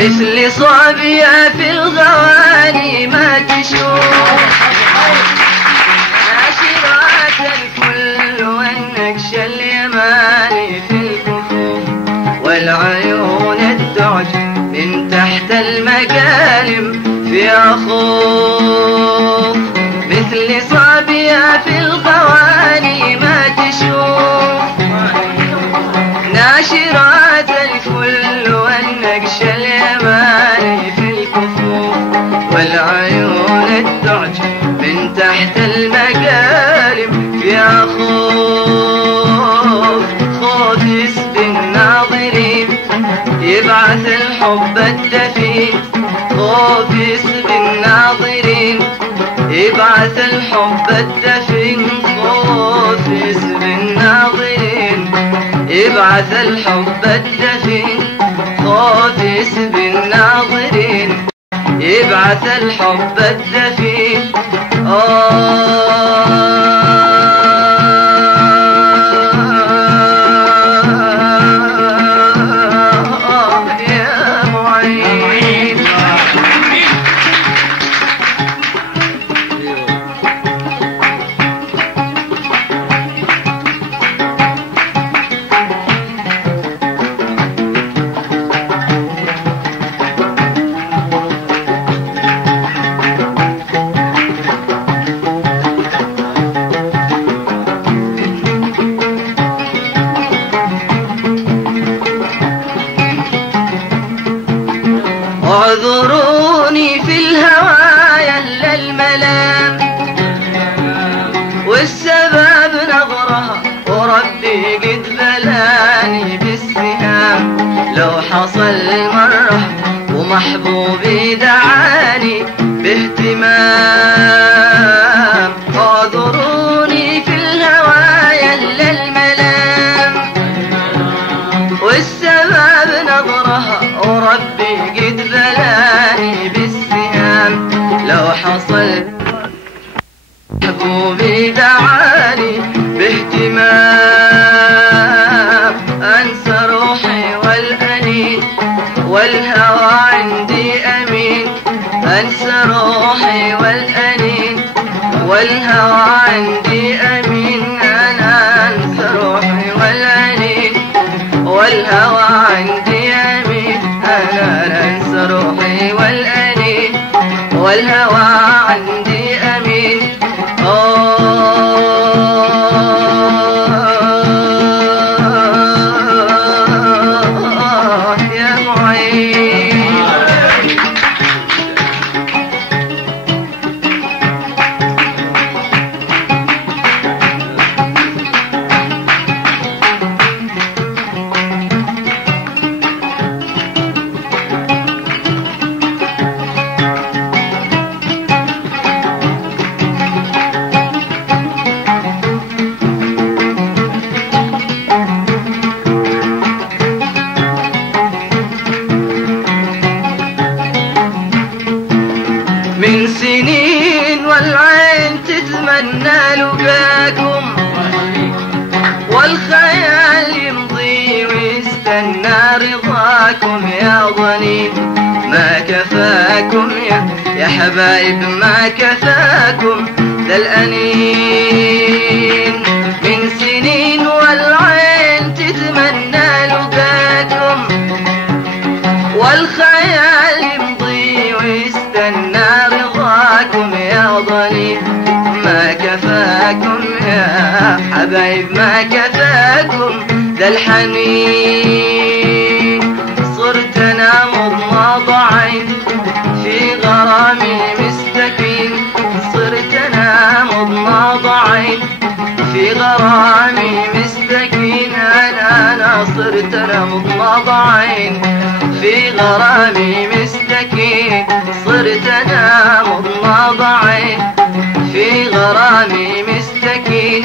مثل صابية في الغواني ما تشوف، ناشرات الكل والنقش اليماني في الكفوف، والعيون الدعج من تحت المقالم فيها خوف. مثل صابية في الغواني ما تشوف، ناشرات الفل والنقش اليماني في الكفوف، والعيون الدعج من تحت المقالم فيها خوف. خوف يسبي الناظرين يبعث الحب الدفين، خوف يسبي الناظرين يبعث الحب الدفين، خوف يسبي الناظرين يبعث الحب الدفين، خوف يسبي الناظرين يبعث الحب الدفين. يا معين اعذروني في الهوايا الا الملام، والسبب نظرها وربي قد بلاني بالسهام. لو حصل مرة ومحبوبي دعاني باهتمام، اعذروني في الهوايا الا الملام، والسبب نظرها وربي قد بلاني بالسهام. لو حصل محبوبي دعاني باهتمام، انسى روحي والانين والهوى عندي امين، انسى روحي والانين والهوى عندي امين. انا انسى روحي والانين والهوى عندي امين، انا انسى روحي والانين والهوى عندي امين. يا معين من سنين والعين تتمنى لقاكم، والخيال يمضي ويستنى رضاكم يا ظنين. ما كفاكم يا حبايب ما كفاكم ذا الأنين. من سنين والعين تتمنى لقاكم، والخيال يمضي ويستنى رضاكم يا ظنين. ما كفاكم يا حبايب ما كفاكم ذا الحنين. صرت انا مضمض عين في غرامي مستكين، صرت انا مضمض عين في غرامي مستكين. انا صرت انا مضمض عين في غرامي مستكين، صرت انا مضمض عين في غرامي مستكين.